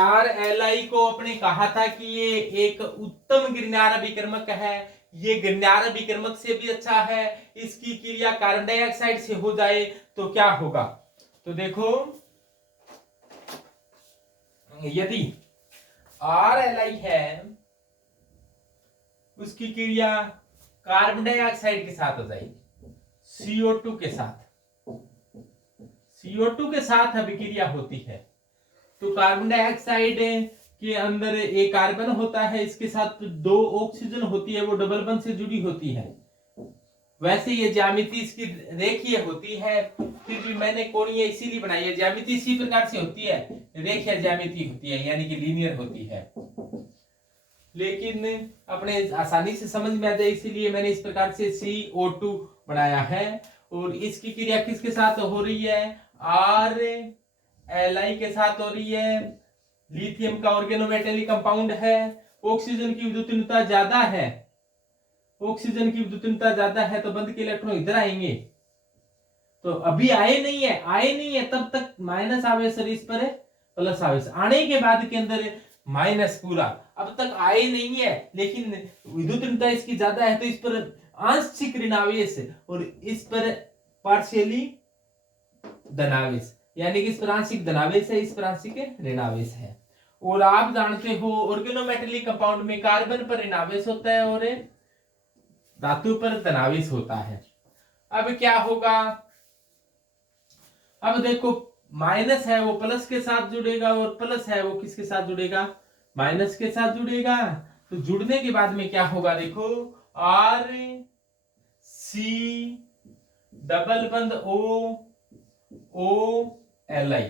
RLI को अपने कहा था कि ये एक उत्तम गिरनार अभिकर्मक है, ये गिरनार अभिकर्मक से भी अच्छा है। इसकी क्रिया कार्बन डाइऑक्साइड से हो जाए तो क्या होगा, तो देखो यदि RLI है उसकी क्रिया कार्बन डाइऑक्साइड के साथ हो जाएगी, CO2 के साथ, CO2 के साथ अभिक्रिया होती है। तो कार्बन डाइऑक्साइड के अंदर एक कार्बन होता है, इसके साथ 2 ऑक्सीजन होती है, वो डबल बंध से जुड़ी होती है। वैसे ये ज्यामिति इसकी रेखीय होती है, फिर भी मैंने कोणीय इसीलिए बनाई है। ज्यामिति इसी प्रकार से होती है, रेखीय ज्यामिति होती है, यानी कि लीनियर होती है, लेकिन अपने आसानी से समझ में आ जाए इसीलिए मैंने इस प्रकार से CO2 बनाया है। और इसकी क्रिया किसके साथ हो रही है, RLI के साथ हो रही है। लिथियम का ऑर्गेनोमेटेलिक कंपाउंड है, ऑक्सीजन की विद्युतीयता ज्यादा है, ऑक्सीजन की विद्युतीयता ज्यादा है तो बंध के इलेक्ट्रॉन इधर आएंगे, तो अभी आए नहीं है तब तक माइनस आवेश और इस पर प्लस आवेश, आने के बाद के अंदर माइनस पूरा, अब तक आए नहीं है लेकिन विद्युतीयता इसकी ज्यादा है तो इस पर आंशिक ऋणावेश और इस पर पार्शियली धनावेश, यानी कि इस पर आंशिक धनावेश है, इस पर आंशिक ऋणावेश है। और आप जानते हो ऑर्गेनोमेटेलिक कंपाउंड में कार्बन पर ऋणावेश होता है और धातु पर धनावेश होता है। अब क्या होगा, अब देखो माइनस है वो प्लस के साथ जुड़ेगा और प्लस है वो किसके साथ जुड़ेगा, माइनस के साथ जुड़ेगा। तो जुड़ने के बाद में क्या होगा, देखो RC डबल बंध OLI,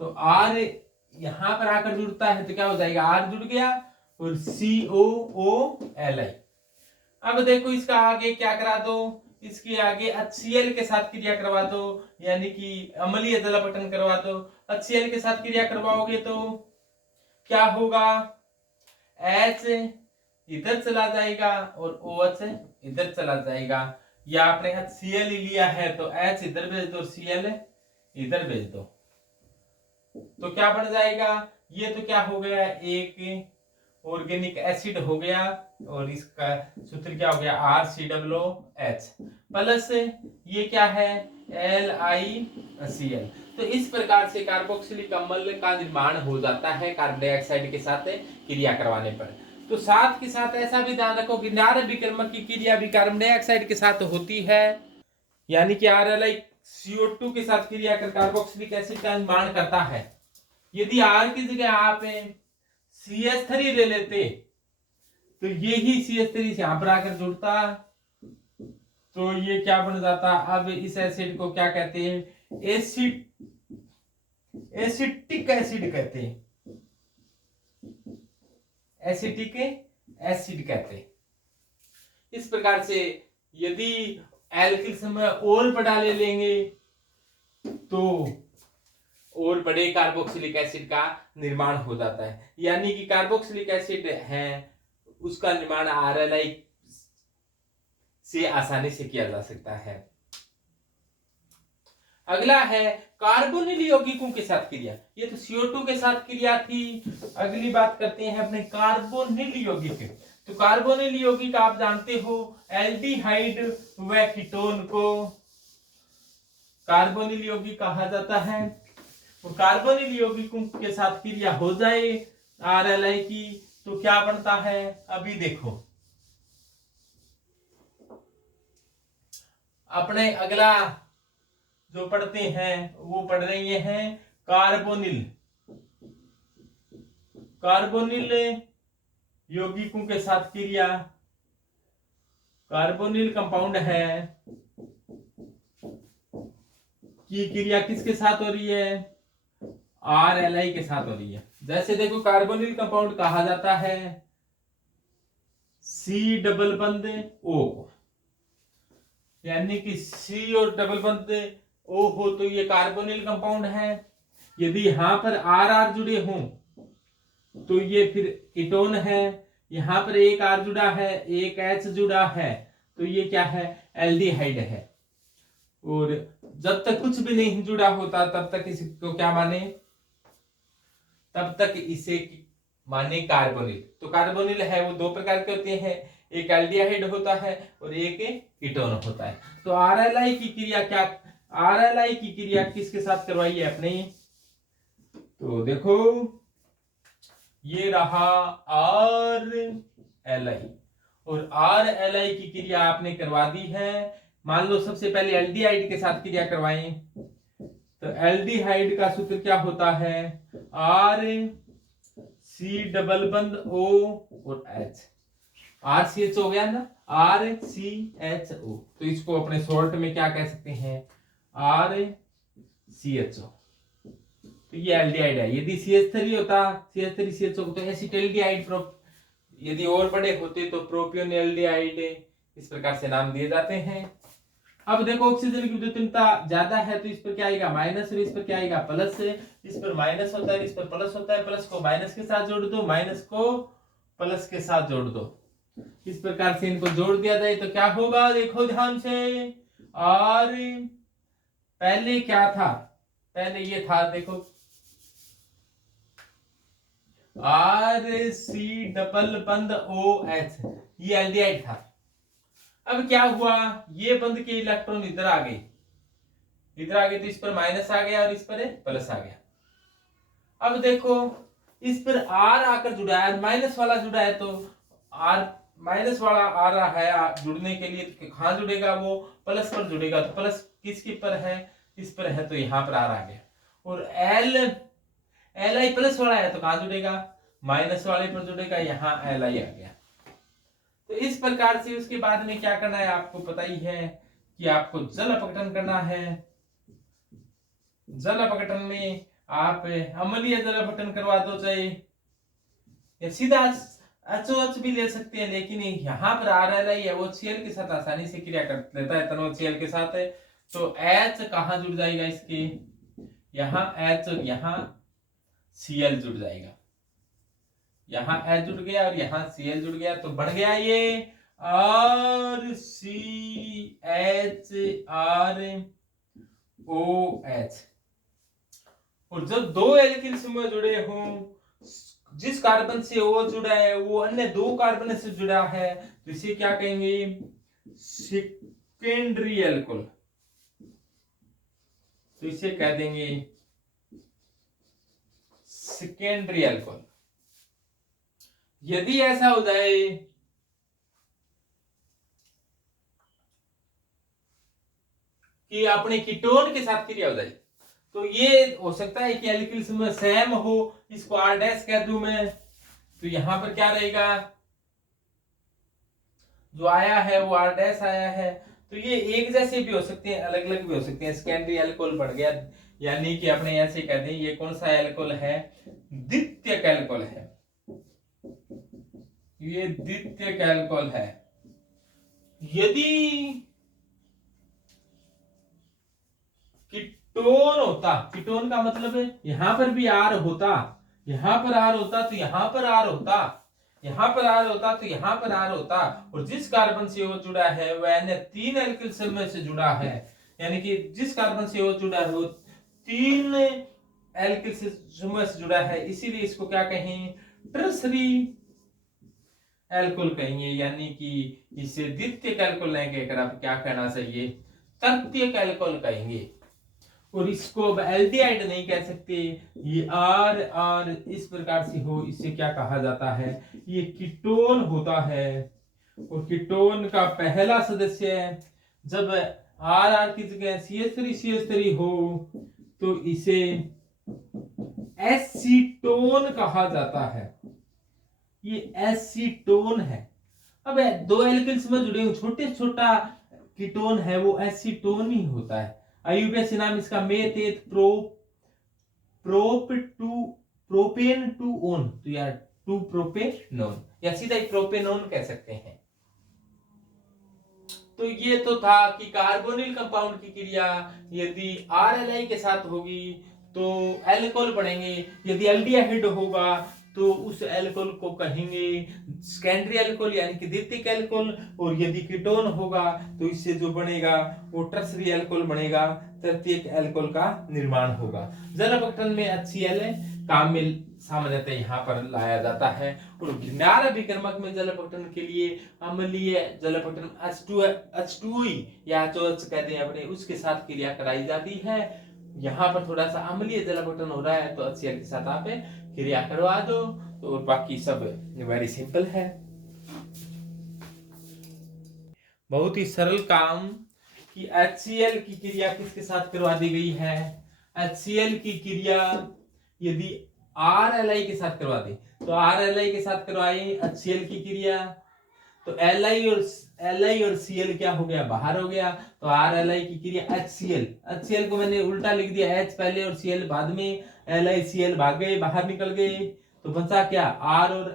तो R यहां पर आकर जुड़ता है तो क्या हो जाएगा, R जुड़ गया और COOLI। अब देखो इसका आगे क्या करा दो, इसके आगे HCl के साथ क्रिया करवा दो, यानी कि अम्लीय जल अपघटन करवा दो। HCl के साथ क्रिया करवाओगे तो क्या होगा, H इधर चला जाएगा और OH इधर चला जाएगा, या आपने HCl लिया है तो H इधर भेज दो, Cl इधर भेज दो, तो क्या बन जाएगा, ये तो क्या हो गया, एक ऑर्गेनिक एसिड हो गया और इसका सूत्र क्या हो गया RCOOH प्लस ये क्या है LiCl। तो इस प्रकार से कार्बोक्सिलिक अम्ल का निर्माण हो जाता है कार्बन डाइऑक्साइड के साथ क्रिया करवाने पर। तो साथ के साथ ऐसा भी ध्यान रखो कि गिरनार अभिकर्मक की क्रिया भी कार्बन डाइऑक्साइड के साथ होती है, यानी कि RLI CO2 के साथ क्रिया कर कार्बोक्सिलिक एसिड का निर्माण करता है। यदि R की जगह आप CH3 ले लेते तो ये ही CH3 से यहां पर आकर जुड़ता, तो ये क्या बन जाता, अब इस एसिड को क्या कहते हैं, एसिटिक एसिड कहते हैं, एसिटिक एसिड कहते हैं। इस प्रकार से यदि एल्किल समय और बड़ा ले लेंगे तो और बड़े कार्बोक्सिलिक एसिड का निर्माण हो जाता है, यानी कि कार्बोक्सिलिक एसिड है उसका निर्माण RLI से आसानी से किया जा सकता है। अगला है कार्बोनिल यौगिकों के साथ क्रिया, ये तो CO2 के साथ क्रिया थी। अगली बात करते हैं अपने कार्बोनिल यौगिक। तो कार्बोनिल यौगिक आप जानते हो एल्डिहाइड व कीटोन को कार्बोनिल यौगिक कहा जाता है। तो कार्बोनिल यौगिकों के साथ क्रिया हो जाए RLI की तो क्या बनता है, अभी देखो अपने अगला जो पढ़ते हैं वो पढ़ रहे हैं कार्बोनिल। कार्बोनिल यौगिकों के साथ क्रिया, कार्बोनिल कंपाउंड है की क्रिया किसके साथ हो रही है, RLI के साथ हो रही है। जैसे देखो कार्बोनिल कंपाउंड कहा जाता है C डबल बंध O, यानी कि C और डबल बंध O हो तो ये कार्बोनिल कंपाउंड है। यदि यहां पर R जुड़े हों तो ये फिर कीटोन है, यहां पर एक R जुड़ा है एक H जुड़ा है तो ये क्या है, एल्डिहाइड है। और जब तक कुछ भी नहीं जुड़ा होता तब तक इसको क्या माने, तब तक इसे माने कार्बोनिल। तो कार्बोनिल है वो दो प्रकार के होते हैं, एक एल्डिहाइड होता है और एक कीटोन होता है। तो आरएलआई की क्रिया क्या, आरएलआई की क्रिया किसके साथ करवाई है अपने, तो देखो ये रहा आर एल आई, और आर एल आई की क्रिया आपने करवा दी है। मान लो सबसे पहले एल्डिहाइड के साथ क्रिया करवाएं, तो एल्डिहाइड का सूत्र क्या होता है, आर सी डबल बंद ओ और एच, आर सी एच हो गया ना, आर सी एच ओ, तो इसको अपने शॉर्ट में क्या कह सकते हैं, आर सी एच ओ। तो ये एल्डिहाइड है। यदि CH3 होता, CH3 CHO तो एसिटाल्डिहाइड, यदि और बड़े होते तो प्रोपियोनएल्डिहाइड, इस प्रकार से नाम दिए जाते हैं। अब देखो ऑक्सीजन की विद्युतीनता ज्यादा है तो इस पर क्या आएगा माइनस, और इस पर क्या आएगा प्लस। इस पर माइनस होता है, इस पर प्लस होता है, प्लस को माइनस के साथ जोड़ दो, माइनस को प्लस के साथ जोड़ दो, इस प्रकार से इनको जोड़ दिया जाए तो क्या होगा, देखो ध्यान से। और पहले क्या था, पहले ये था देखो आर सी डबल बंद ओ एच, ये एल्डिहाइड था। अब क्या हुआ, ये बंद के इलेक्ट्रॉन इधर आ गए, इधर आ गए, तो इस पर माइनस आ गया और इस पर प्लस आ गया। अब देखो इस पर आर आकर जुड़ा है, माइनस वाला जुड़ा है, तो आर माइनस वाला आ रहा है जुड़ने के लिए, तो कहां जुड़ेगा, वो प्लस पर जुड़ेगा। तो प्लस किसके पर है, इस पर है, तो यहां पर आर आ गया। और एल आई प्लस वाला है तो कहां जुड़ेगा, माइनस वाले पर जुड़ेगा, यहां एल आई आ गया। तो इस प्रकार से उसके बाद में क्या करना है आपको पता ही है कि आपको जल अपघटन करना है। जल अपघटन में आप अम्लीय जल अपघटन करवा दो, चाहे या सीधा HOH भी ले सकते हैं, लेकिन यहाँ पर RLI है वो Cl के साथ आसानी से क्रिया कर लेता है, तनव Cl के साथ है। तो H कहाँ जुड़ जाएगा इसके, यहाँ H और यहाँ Cl जुड़ जाएगा, यहाँ H जुड़ गया और यहाँ Cl जुड़ गया, तो बन गया ये RCHROH। और जब दो एल्किल समूह जुड़े हों, जिस कार्बन से O जुड़ा है वो अन्य दो कार्बन से जुड़ा है, तो इसे क्या कहेंगे, सेकेंडरी एल्कोहल। तो इसे कह देंगे सेकेंडरी एल्कोहल। यदि ऐसा हो जाए कि अपने कीटोन के साथ क्रिया हो जाए, तो ये हो सकता है कि एल्किल समूह सेम हो, इसको R डैश कह दूं मैं, तो यहां पर क्या रहेगा, जो आया है वो R डैश आया है। तो ये एक जैसे भी हो सकते हैं, अलग अलग भी हो सकते हैं, सेकेंडरी एल्कोहल बढ़ गया, यानी कि अपने ऐसे कह दें ये कौन सा एल्कोहल है, द्वितीयक एल्कोहल है, ये द्वितीयक एल्कोहल है। यदि कीटोन होता, कीटोन का मतलब है यहां पर भी R होता, यहां पर R होता तो यहां पर R होता, यहां पर R होता तो यहां पर R होता, और जिस कार्बन से O जुड़ा है वह अन्य तीन एल्किल समूह से जुड़ा है, यानी कि जिस कार्बन से O जुड़ा है वो तीन एल्किल समूह से जुड़ा है, इसीलिए इसको क्या कहें, टर्सरी एल्कोहल कहेंगे, यानी कि इसे द्वितीयक एल्कोहल नहीं कहकर आप क्या कहना चाहिए, तृतीयक एल्कोहल कहेंगे। और इसको अब एल्डिहाइड नहीं कह सकते, ये आर आर इस प्रकार से हो, इसे क्या कहा जाता है, ये कीटोन होता है। और कीटोन का पहला सदस्य जब आर आर की जगह CH3 हो तो इसे एसीटोन कहा जाता है, ये एसीटोन है। अब दो एल्किल समूह जुड़े हुए छोटे छोटा कीटोन है वो एसीटोन ही होता है। IUPAC नाम इसका मेथेट प्रोपेन टू ओन, तो यार टू प्रोपेनोन या सीधा ही प्रोपेनोन कह सकते हैं। तो ये तो था कि कार्बोनिल कंपाउंड की क्रिया यदि RLI के साथ होगी तो एल्कोहल बनेंगे, यदि एल्डिहाइड होगा तो उस एल्कोहल को कहेंगे सेकेंडरी एल्कोहल यानी कि द्वितीयक एल्कोहल, और यदि कीटोन होगा तो इससे जो बनेगा वो टर्सरी एल्कोहल बनेगा, तृतीयक एल्कोहल का निर्माण होगा। जल अपघटन में HCl काम में सामान्यतः यहाँ पर लाया जाता है। और गिरनार अभिकर्मक में जल अपघटन के लिए अम्लीय जल अपघटन H2O या HOH कहते हैं अपने, उसके साथ क्रिया कराई जाती है। यहाँ पर थोड़ा सा अम्लीय जल अपघटन हो रहा है तो HCl के साथ आप क्रिया करवा दो, तो बाकी सब वेरी सिंपल है, बहुत ही सरल काम। कि HCl की क्रिया किसके साथ करवा दी गई है? HCl की क्रिया यदि RLi के साथ करवा दी तो RLi के साथ करवाई HCl की क्रिया, तो Li और Cl क्या हो गया? बाहर हो गया। तो RLi की क्रिया HCl को मैंने उल्टा लिख दिया, H पहले और Cl बाद में, LiCl भाग गए, बाहर निकल गए, तो बचा क्या? R और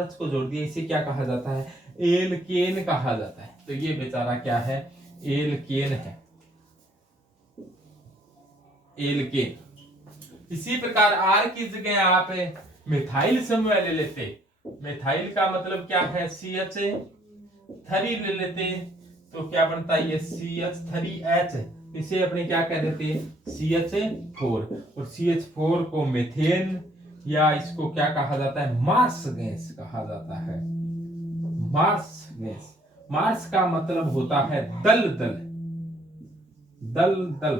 H को जोड़ दिया, इसे क्या कहा जाता है? एल्केन कहा जाता है। तो ये बेचारा क्या है? एल्केन है, एल्केन। इसी प्रकार R की जगह आप मिथाइल समूह ले लेते, मिथाइल का मतलब क्या है? CH3 ले लेते, तो क्या बनता है? ये CH3H, इसे अपने क्या कह देते? CH4, और CH4 को मीथेन या इसको क्या कहा जाता है? मार्स गैस कहा जाता है, मार्स गैस। मार्स का मतलब होता है दल दल, दल दल,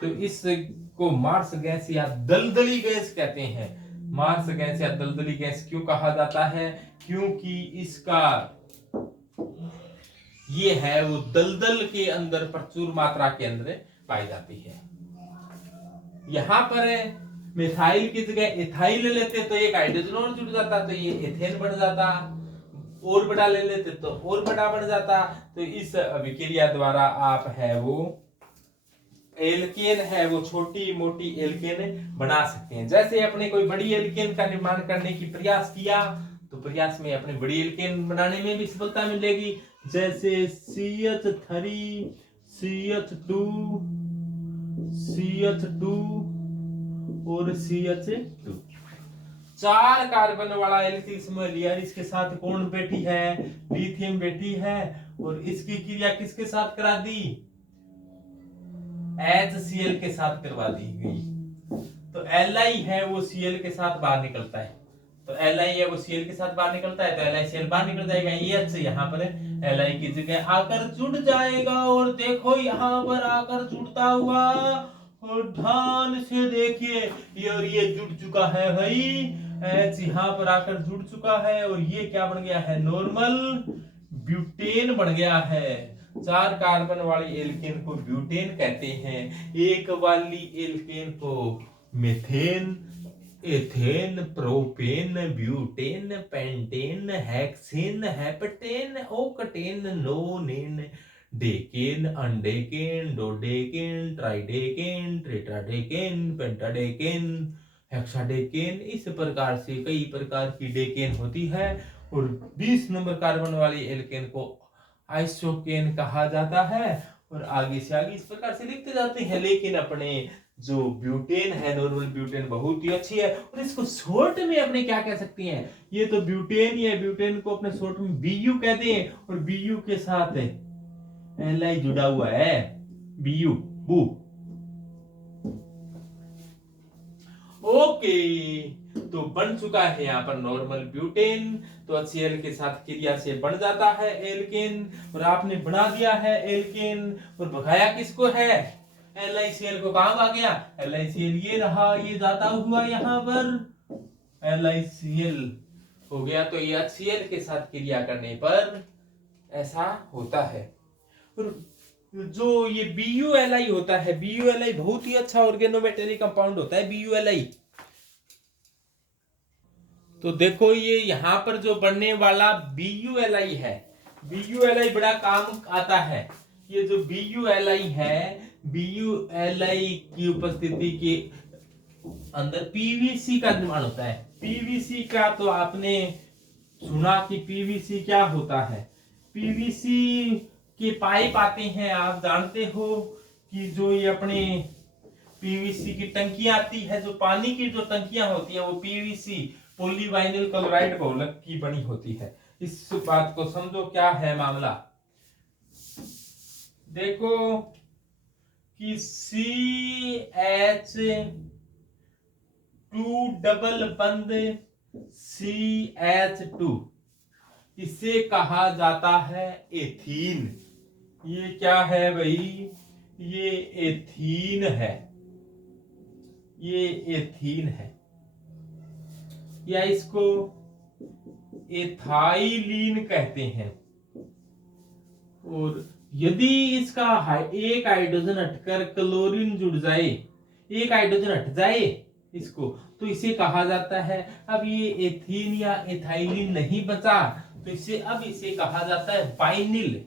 तो इसको मार्स गैस या दलदली गैस कहते हैं। मार्स गैस या दलदली गैस क्यों कहा जाता है? क्योंकि इसका ये है वो दलदल के अंदर प्रचुर मात्रा के अंदर पाई जाती है। यहां पर मिथाइल की जगह इथाइल ले लेते तो एक हाइड्रोजन और जुड़ जाता, तो ये एथेन बन जाता, और बड़ा ले लेते तो और बड़ा बन जाता। तो इस अभिक्रिया द्वारा आप है वो एल्केन है वो छोटी मोटी एल्केन बना सकते हैं। जैसे अपने कोई बड़ी एल्केन का निर्माण करने की प्रयास किया तो प्रयास में अपने बड़ी एल्केन बनाने में भी सफलता मिलेगी। जैसे CH3 CH2 CH2 और CH2, 4 कार्बन वाला एल्किल समूह लिया, इसके साथ कौन बैठी है? लिथियम बैठी है, और इसकी क्रिया किसके साथ करा दी? HCl के साथ करवा दी गई। तो Li है वो Cl के साथ बाहर निकलता है, तो Li है वो Cl के साथ बाहर निकलता है, तो LiCl बाहर निकल जाएगा, ये H यहाँ पर Li की जगह आकर जुड़ जाएगा। और देखो यहाँ पर आकर जुड़ता हुआ, और ध्यान से देखिए ये जुड़ चुका है भाई, H यहाँ पर आकर जुड़ चुका है, और ये क्या बन गया है? नॉर्मल ब्यूटेन बन गया है। 4 कार्बन वाली एल्केन को ब्यूटेन कहते हैं, एक वाली एल्केन को methane, ethane, propane, butane, pentane, hexane, heptane, octane, nonane, decane, undecane, dodecane, tridecane, tetradecane, pentadecane, hexadecane. इस प्रकार से कई प्रकार की डेकेन होती है। और 20 नंबर कार्बन वाली एल्केन को आइसोकेन कहा जाता है। और आगे से आगे इस प्रकार से लिखते जाते हैं। लेकिन अपने जो ब्यूटेन है, नॉर्मल ब्यूटेन बहुत ही अच्छी है, और इसको शॉर्ट में अपने क्या कह सकते हैं? ये तो ब्यूटेन ही है, ब्यूटेन को अपने शॉर्ट में BU कहते हैं, और BU के साथ Li जुड़ा हुआ है, BU बू। ओके, तो बन चुका है यहाँ पर नॉर्मल ब्यूटेन, तो HCl के साथ क्रिया से बन जाता है एल्केन, और आपने बना दिया है एल्केन, और भगाया किसको है? LiCl को। कहां आ गया? LiCl ये रहा, ये जाता हुआ यहाँ पर LiCl हो गया। तो ये HCl के साथ क्रिया करने पर ऐसा होता है। और जो ये BuLi होता है, BuLi बहुत ही अच्छा ऑर्गेनोमेटेरिक कंपाउंड होता है BuLi। तो देखो ये यहाँ पर जो बनने वाला BuLi है, BuLi बड़ा काम आता है। ये जो BuLi है, BuLi की उपस्थिति के अंदर PVC का निर्माण होता है। PVC का तो आपने सुना कि PVC क्या होता है? PVC के पाइप आते हैं, आप जानते हो कि जो ये अपने PVC की टंकी आती है, जो पानी की जो टंकियां होती है वो PVC पॉलीवाइनिल क्लोराइड बहुलक की बनी होती है। इस बात को समझो, क्या है मामला। देखो कि CH2 डबल बंद CH2, इसे कहा जाता है एथीन। ये क्या है भाई, ये एथीन है, ये एथीन है, या इसको एथाइलीन कहते हैं। और यदि इसका एक हाइड्रोजन हटकर क्लोरीन जुड़ जाए, एक हाइड्रोजन हट जाए इसको, तो इसे कहा जाता है, अब ये एथीन या एथाइलिन नहीं बचा, तो इसे कहा जाता है वाइनिल।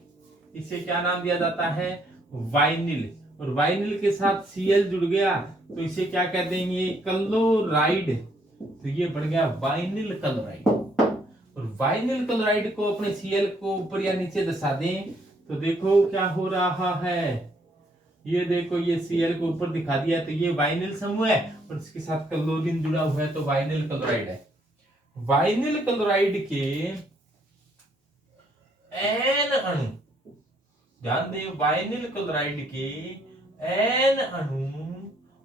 इसे क्या नाम दिया जाता है, वाइनिल। और वाइनिल के साथ Cl जुड़ गया तो इसे क्या कह देंगे, क्लोराइड। तो ये बढ़ गया वाइनिल क्लोराइड। और वाइनिल क्लोराइड को अपने Cl को ऊपर या नीचे दशा दें तो देखो क्या हो रहा है। ये देखो, ये Cl को ऊपर दिखा दिया, तो ये वाइनिल समूह है और इसके साथ क्लोरीन जुड़ा हुआ है, तो वाइनिल क्लोराइड है। वाइनिल क्लोराइड के एन अणु, ध्यान दें, वाइनिल क्लोराइड के एन अणु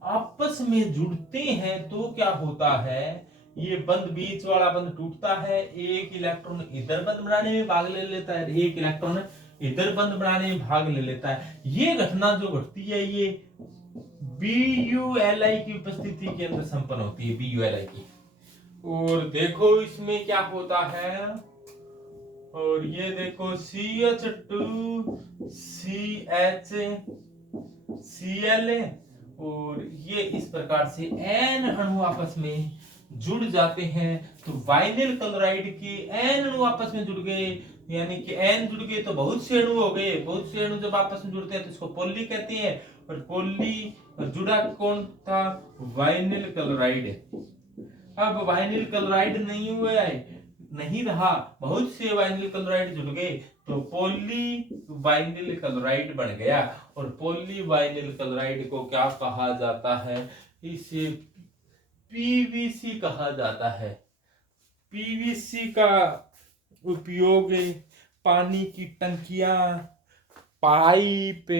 आपस में जुड़ते हैं तो क्या होता है, ये बंद, बीच वाला बंद टूटता है, एक इलेक्ट्रॉन इधर बंद बनाने में भाग ले लेता है, एक इलेक्ट्रॉन इधर बंद बनाने में भाग ले लेता है। ये घटना जो घटती है ये BuLi की उपस्थिति के अंदर संपन्न होती है, BuLi की। और देखो इसमें क्या होता है, और ये देखो CH2 CHCl, और ये इस प्रकार से n अणु आपस में जुड़ जाते हैं। तो वाइनिल क्लोराइड के n अणु आपस में जुड़ गए, यानी कि n जुड़ गए तो बहुत से अणु हो गए। बहुत से अणु जब आपस में जुड़ते हैं तो इसको पॉली कहते हैं। और पॉली जुड़ा कौन था, वाइनिल क्लोराइड। अब वाइनिल क्लोराइड नहीं रहा, बहुत से वाइनिल क्लोराइड जुड़ गए तो पॉली वाइनिल क्लोराइड बन गया। और पॉली वाइनिल क्लोराइड को क्या कहा जाता है, इसे PVC कहा जाता है। PVC का उपयोग पानी की टंकियां, पाइप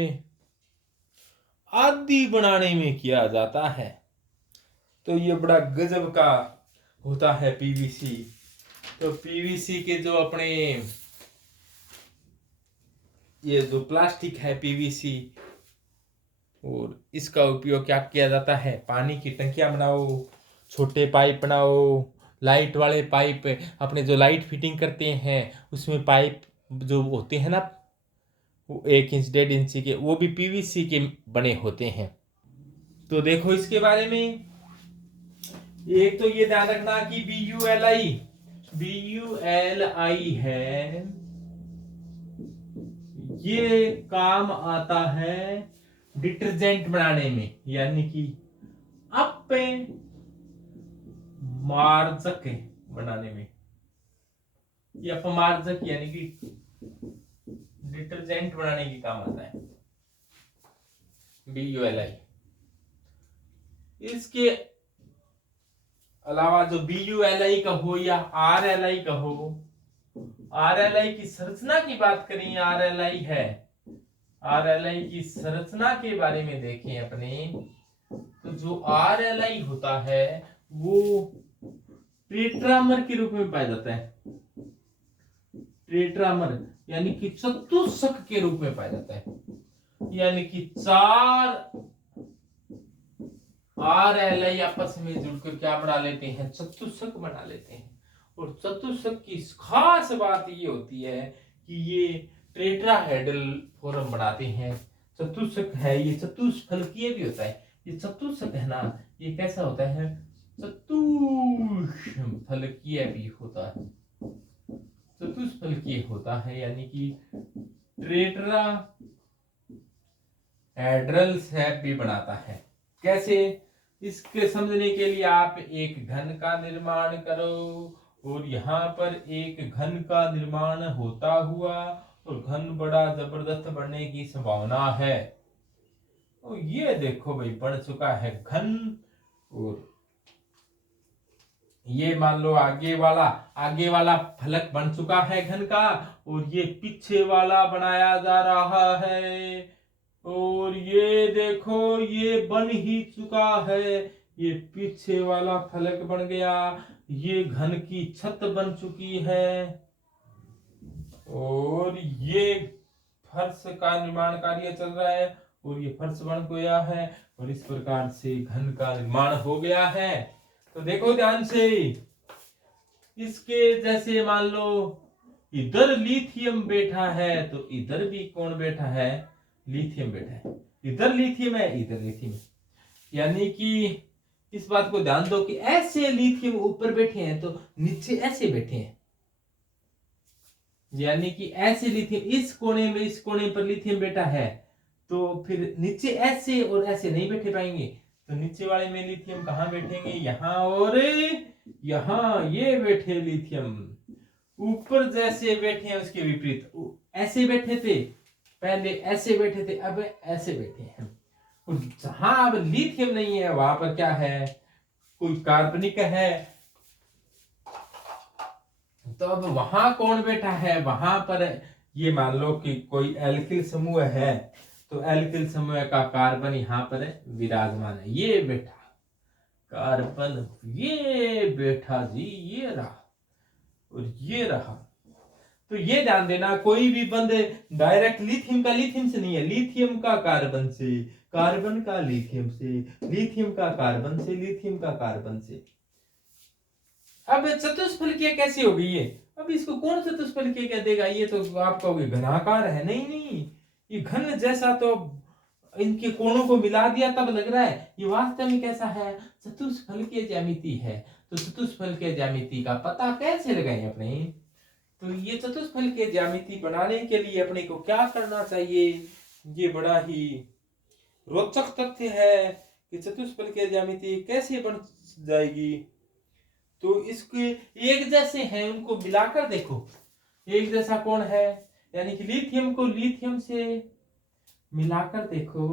आदि बनाने में किया जाता है। तो ये बड़ा गजब का होता है PVC। तो PVC के जो अपने ये जो प्लास्टिक है PVC, और इसका उपयोग क्या किया जाता है, पानी की टंकियां बनाओ, छोटे पाइप बनाओ, लाइट वाले पाइप, अपने जो लाइट फिटिंग करते हैं उसमें पाइप जो होते हैं ना, वो 1 इंच 1.5 इंच के, वो भी PVC के बने होते हैं। तो देखो इसके बारे में, एक तो ये ध्यान रखना कि BuLi है, ये काम आता है डिटर्जेंट बनाने में, यानी कि अपमार्जक बनाने में। ये अपमार्जक यानी कि डिटर्जेंट बनाने की काम आता है BuLi। इसके अलावा जो BuLi कहो या RLi कहो, RLi की संरचना की बात करें, RLi है, RLi की संरचना के बारे में देखें अपने, तो जो RLi होता है वो टेट्रामर के रूप में पाया जाता है। टेट्रामर यानी कि चतुष्क के रूप में पाया जाता है, यानी कि 4 RLi आपस में जुड़कर क्या बना लेते हैं, चतुष्क बना लेते हैं। और चतुष्क की खास बात ये होती है कि ये टेट्राहेड्रल फॉर्म बनाते हैं। चतुष्क है, ये चतुष्फलकीय भी होता है। ये चतुष्क है ना, ये कैसा होता है, चतुष्फलकीय भी होता है, चतुष्फलकीय होता है, यानी कि टेट्राहेड्रल शेप भी बनाता है। कैसे, इसके समझने के लिए आप एक घन का निर्माण करो, और यहाँ पर एक घन का निर्माण होता हुआ, और घन बड़ा जबरदस्त बनने की संभावना है। तो ये देखो भाई बन चुका है घन, और ये मान लो आगे वाला फलक बन चुका है घन का, और ये पीछे वाला बनाया जा रहा है, और ये देखो ये बन ही चुका है, ये पीछे वाला फलक बन गया, ये घन की छत बन चुकी है, और ये फर्श का निर्माण कार्य चल रहा है, और ये फर्श बन गया है, और इस प्रकार से घन का निर्माण हो गया है। तो देखो ध्यान से, इसके जैसे मान लो इधर लिथियम बैठा है, तो इधर भी कौन बैठा है, लिथियम बैठा है, इधर लिथियम है, इधर लिथियम है, यानी कि इस बात को ध्यान दो कि ऐसे लिथियम ऊपर बैठे हैं तो नीचे ऐसे बैठे हैं, यानी कि ऐसे लिथियम इस कोने में, इस कोने पर लिथियम बैठा है, तो फिर नीचे ऐसे और ऐसे नहीं बैठे पाएंगे, तो नीचे वाले में लिथियम कहाँ बैठेंगे, यहाँ और यहाँ, ये बैठे लिथियम। ऊपर जैसे बैठे हैं उसके विपरीत, ऐसे बैठे थे पहले, ऐसे बैठे थे, अब ऐसे बैठे हैं। और जहां अब लिथियम नहीं है वहां पर क्या है, कोई कार्बनिक है, तो अब वहां कौन बैठा है, वहां पर ये मान लो कि कोई एल्किल समूह है, तो एल्किल समूह का कार्बन यहाँ पर विराजमान है, ये बैठा कार्बन, ये बैठा जी, ये रहा और ये रहा। तो ये ध्यान देना, कोई भी बंद डायरेक्ट लिथियम का लिथियम से नहीं है, लिथियम का कार्बन से, कार्बन का लिथियम से, लिथियम का कार्बन से, लिथियम का कार्बन से। अब चतुष्फलकीय कैसे होगी ये, अब इसको कौन चतुष्फलकीय कह देगा, ये तो आप कहोगे घनाकार है, नहीं नहीं, ये घन जैसा तो इनके कोणों को मिला दिया तब लग रहा है, ये वास्तव में कैसा है, चतुष्फलकीय ज्यामिति है। तो चतुष्फलकीय ज्यामिति का पता कैसे लगाएं अपने, तो ये चतुष्फलकीय ज्यामिति बनाने के लिए अपने को क्या करना चाहिए, ये बड़ा ही रोचक तथ्य है कि चतुष्फलकीय ज्यामिति कैसे बन जाएगी। तो इसके एक जैसे हैं उनको मिलाकर देखो, एक जैसा कौन है, यानी कि लिथियम को लिथियम से मिलाकर देखो।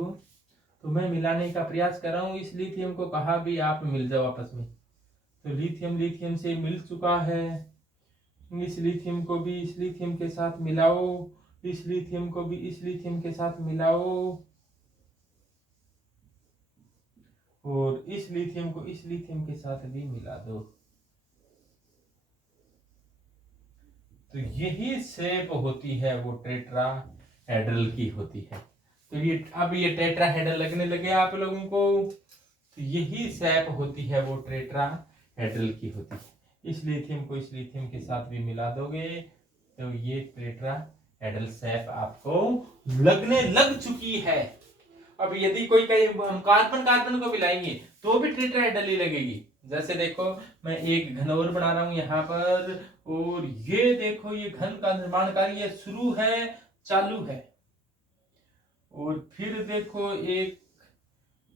तो मैं मिलाने का प्रयास कर रहा हूं, इस लिथियम को कहा भी आप मिल जाओ आपस में, तो लिथियम लिथियम से मिल चुका है, इस लिथियम को भी इस लिथियम के साथ मिलाओ, इस लिथियम को भी इस लिथियम के साथ मिलाओ, और इस लिथियम को इस लिथियम के साथ भी मिला दो। तो यही शेप होती है वो टेट्राहेड्रल की होती है। तो ये अब ये टेट्राहेड्रल लगने लगे आप लोगों को, तो यही शेप होती है वो टेट्राहेड्रल की होती है। इस लिथियम को इस लिथियम के साथ भी मिला दोगे तो ये टेट्राहेड्रल शेप आपको लगने लग चुकी है। अब यदि कोई कहे हम कार्बन कार्बन को मिलाएंगे तो भी टेट्राहेड्रल ही लगेगी। जैसे देखो मैं एक घन और बना रहा हूं यहाँ पर, और ये देखो ये घन का निर्माण कार्य शुरू है, चालू है, और फिर देखो एक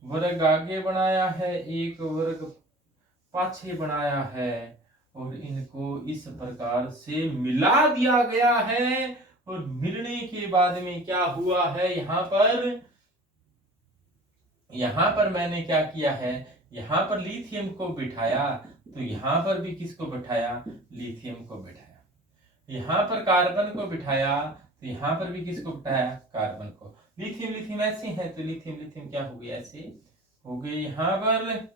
वर्ग आगे बनाया है, एक वर्ग पाछे बनाया है, और इनको इस प्रकार से मिला दिया गया है। और मिलने के बाद में क्या हुआ है, यहाँ पर मैंने क्या किया है, यहाँ पर लिथियम को बिठाया, तो यहाँ पर भी किसको बिठाया, लिथियम को बिठाया, यहाँ पर कार्बन को बिठाया, तो यहाँ पर भी किसको बिठाया, कार्बन को। लिथियम लिथियम ऐसे है, तो लिथियम लिथियम क्या हो गया, ऐसे हो गए यहाँ पर,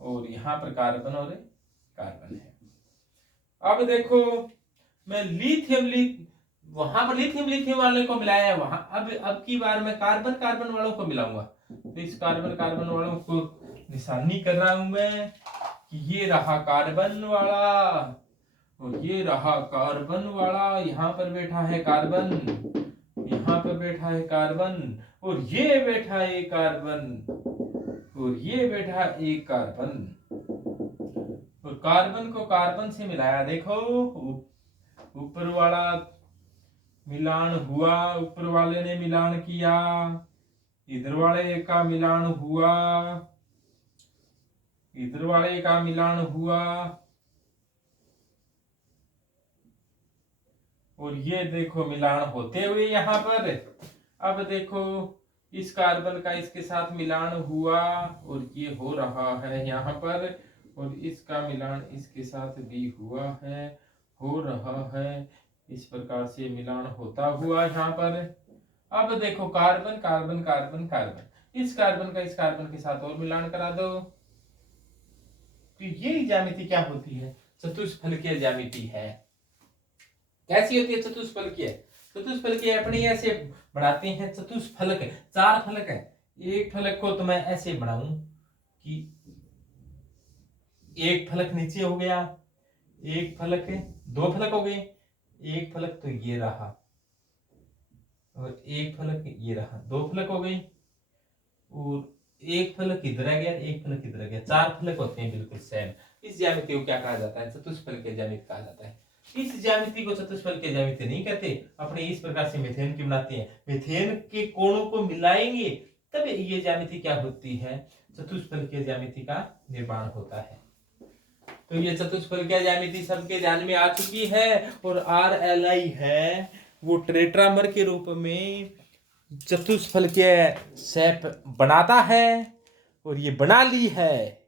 और यहाँ पर कार्बन और कार्बन है। अब देखो मैं वहां पर लिथियम लिथियम वाले को मिलाया है, वहां अब की बार मैं कार्बन कार्बन वालों को मिलाऊंगा। तो इस कार्बन कार्बन वालों को निशानी कर रहा हूं मैं कि ये रहा कार्बन वाला और ये रहा कार्बन वाला, यहाँ पर बैठा है कार्बन, यहाँ पर बैठा है कार्बन, और ये बैठा है कार्बन, और ये बैठा एक कार्बन, और कार्बन को कार्बन से मिलाया। देखो ऊपर वाला मिलान हुआ, ऊपर वाले ने मिलान किया, इधर वाले का मिलान हुआ, इधर वाले का मिलान हुआ, और ये देखो मिलान होते हुए यहाँ पर। अब देखो इस कार्बन का इसके साथ मिलान हुआ और ये हो रहा है यहाँ पर, और इसका मिलान इसके साथ भी हुआ है, हो रहा है। इस प्रकार से मिलान होता हुआ यहाँ पर। अब देखो कार्बन कार्बन कार्बन कार्बन, इस कार्बन का इस कार्बन के साथ और मिलान करा दो, तो ये ज्यामिति क्या होती है? चतुष्फलकीय ज्यामिति है। कैसी होती है चतुष्फलकीय? चतुष्फलकीय अपने ऐसे बनाते हैं, चतुष्फलक 4 फलक है। एक फलक को तो मैं ऐसे बनाऊं कि एक फलक नीचे हो गया, एक फलक, 2 फलक हो गए, एक फलक तो ये रहा और एक फलक ये रहा, 2 फलक हो गई, और एक फलक इधर आ गया, एक फलक इधर आ गया, 4 फलक होते हैं बिल्कुल सेम। इस ज्यामिति को क्या कहा जाता है? चतुष्फलकीय ज्यामिति कहा जाता है। इस ज्यामिति को चतुष्फलकीय ज्यामिति नहीं कहते। अपने इस प्रकार से मीथेन की बनाते हैं, मीथेन के कोणों को मिलाएंगे तब ये ज्यामिति क्या होती है? चतुष्फलकीय ज्यामिति का निर्माण होता है। तो ये चतुष्फलकीय ज्यामिति सबके ध्यान में आ चुकी है। और RLI है वो टेट्रामर के रूप में चतुष्फलकीय शेप बनाता है, और ये बना ली है।